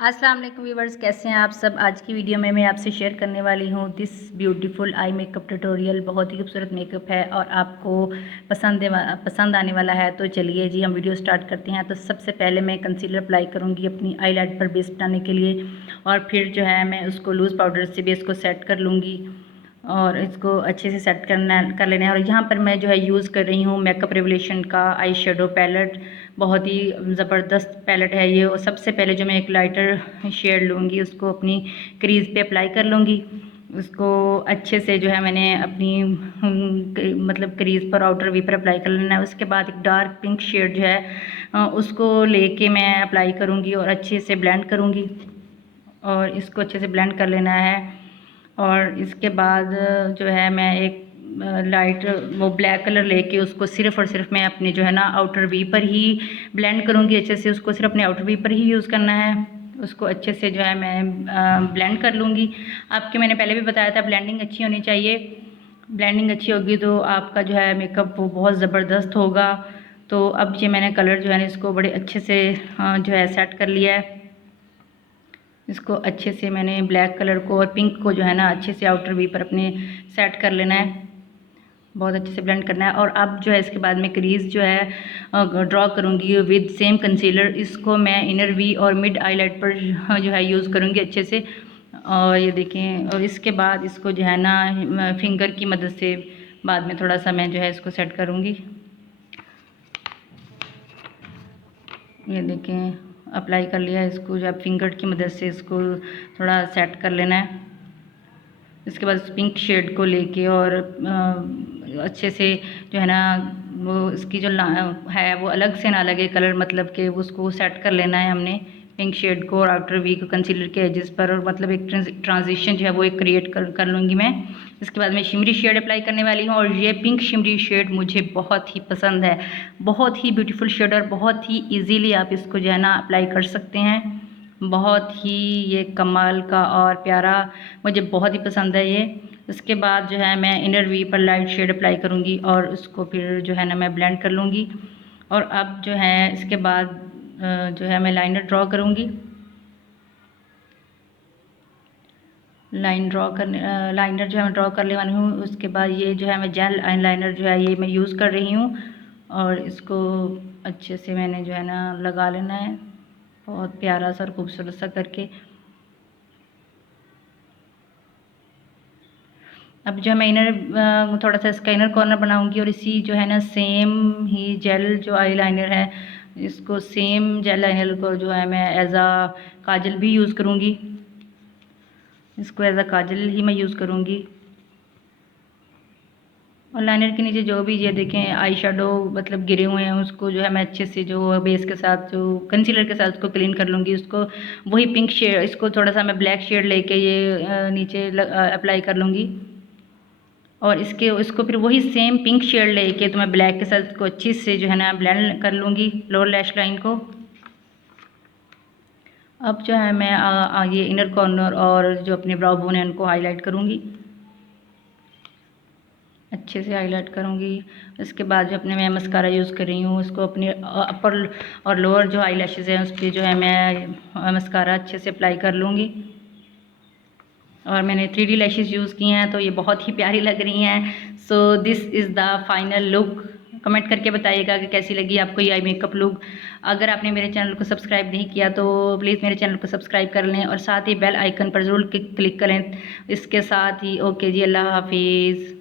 अस्सलाम वालेकुम व्यूवर्स, कैसे हैं आप सब। आज की वीडियो में मैं आपसे शेयर करने वाली हूँ this beautiful eye makeup tutorial. बहुत ही खूबसूरत मेकअप है और आपको पसंद आने वाला है। तो चलिए जी हम वीडियो स्टार्ट करते हैं। तो सबसे पहले मैं कंसीलर अप्लाई करूँगी अपनी आईलाइट पर बेस बनाने के लिए, और फिर जो है मैं उसको लूज़ पाउडर से बेस को सेट कर लूँगी और इसको अच्छे से सेट कर लेना है। और यहाँ पर मैं जो है यूज़ कर रही हूँ मेकअप रेवोल्यूशन का आई शेडो पैलेट। बहुत ही ज़बरदस्त पैलेट है ये। और सबसे पहले जो मैं एक लाइटर शेड लूँगी, उसको अपनी क्रीज़ पे अप्लाई कर लूँगी। उसको अच्छे से जो है मैंने अपनी मतलब क्रीज़ पर आउटर वी पर अप्लाई कर लेना है। उसके बाद एक डार्क पिंक शेड जो है उसको लेके मैं अप्लाई करूँगी और अच्छे से ब्लेंड करूँगी और इसको अच्छे से ब्लेंड कर लेना है। और इसके बाद जो है मैं एक लाइट वो ब्लैक कलर लेके उसको सिर्फ़ और सिर्फ मैं अपने जो है ना आउटर वी पर ही ब्लेंड करूँगी अच्छे से। उसको सिर्फ अपने आउटर वी पर ही यूज़ करना है। उसको अच्छे से जो है मैं ब्लेंड कर लूँगी। आपके मैंने पहले भी बताया था ब्लेंडिंग अच्छी होनी चाहिए। ब्लेंडिंग अच्छी होगी तो आपका जो है मेकअप वो बहुत ज़बरदस्त होगा। तो अब ये मैंने कलर जो है ना इसको बड़े अच्छे से जो है सेट कर लिया है। इसको अच्छे से मैंने ब्लैक कलर को और पिंक को जो है ना अच्छे से आउटर वी पर अपने सेट कर लेना है। बहुत अच्छे से ब्लेंड करना है। और अब जो है इसके बाद में क्रीज़ जो है ड्रॉ करूँगी विद सेम कंसीलर। इसको मैं इनर वी और मिड आईलाइट पर जो है यूज़ करूँगी अच्छे से। और ये देखें, और इसके बाद इसको जो है ना फिंगर की मदद से बाद में थोड़ा सा मैं जो है इसको सेट करूँगी। ये देखें अप्लाई कर लिया इसको, जो है फिंगर की मदद से इसको थोड़ा सेट कर लेना है। इसके बाद पिंक शेड को लेके और अच्छे से जो है ना वो इसकी जो है वो अलग से ना लगे कलर, मतलब कि उसको सेट कर लेना है हमने पिंक शेड को और आउटर वी को कंसीलर के एजेस पर। और मतलब एक ट्रांजिशन जो है वो एक क्रिएट कर लूँगी मैं। इसके बाद मैं शिमरी शेड अप्लाई करने वाली हूँ और ये पिंक शिमरी शेड मुझे बहुत ही पसंद है। बहुत ही ब्यूटीफुल शेड और बहुत ही ईजीली आप इसको जो है ना अप्लाई कर सकते हैं। बहुत ही ये कमाल का और प्यारा, मुझे बहुत ही पसंद है ये। उसके बाद जो है मैं इनर वी पर लाइट शेड अप्लाई करूँगी और उसको फिर जो है ना मैं ब्लेंड कर लूँगी। और अब जो है इसके बाद जो है मैं लाइनर ड्रॉ करूँगी। लाइनर जो है मैं ड्रॉ कर ले वाली हूँ। उसके बाद ये जो है मैं जेल आईलाइनर जो है ये मैं यूज़ कर रही हूँ और इसको अच्छे से मैंने जो है ना लगा लेना है बहुत प्यारा सा और खूबसूरत सा करके। अब जो है मैं इनर थोड़ा सा इसका इनर कॉर्नर बनाऊंगी और इसी जो है ना सेम ही जेल जो आईलाइनर है इसको सेम जेल लाइनर को जो है मैं एज आ काजल भी यूज़ करूँगी। इसको एज आ काजल ही मैं यूज़ करूँगी। और लाइनर के नीचे जो भी ये देखें आई शेडो मतलब गिरे हुए हैं उसको जो है मैं अच्छे से जो बेस के साथ जो कंसीलर के साथ उसको क्लीन कर लूँगी। उसको वही पिंक शेड, इसको थोड़ा सा मैं ब्लैक शेड लेके ये नीचे अप्लाई कर लूँगी। और इसको फिर वही सेम पिंक शेड लेके तो मैं ब्लैक के साथ इसको अच्छे से जो है ना ब्लेंड कर लूँगी लोअर लैश लाइन को। अब जो है मैं ये इनर कॉर्नर और जो अपने ब्राउ बोन है उनको हाईलाइट करूँगी, अच्छे से हाईलाइट करूँगी। इसके बाद जो अपने मैं मस्कारा यूज़ कर रही हूँ उसको अपने अपर और लोअर जो आई लैशेज़ हैं उस पर जो है मैं मस्कारा अच्छे से अप्लाई कर लूँगी। और मैंने 3D लैशेज़ यूज़ की हैं तो ये बहुत ही प्यारी लग रही हैं। So this is the final look. Comment करके बताइएगा कि कैसी लगी आपको ये आई मेकअप लुक। अगर आपने मेरे चैनल को सब्सक्राइब नहीं किया तो प्लीज़ मेरे चैनल को सब्सक्राइब कर लें और साथ ही बेल आइकन पर ज़रूर क्लिक करें। इसके साथ ही ओके जी, अल्लाह हाफिज़।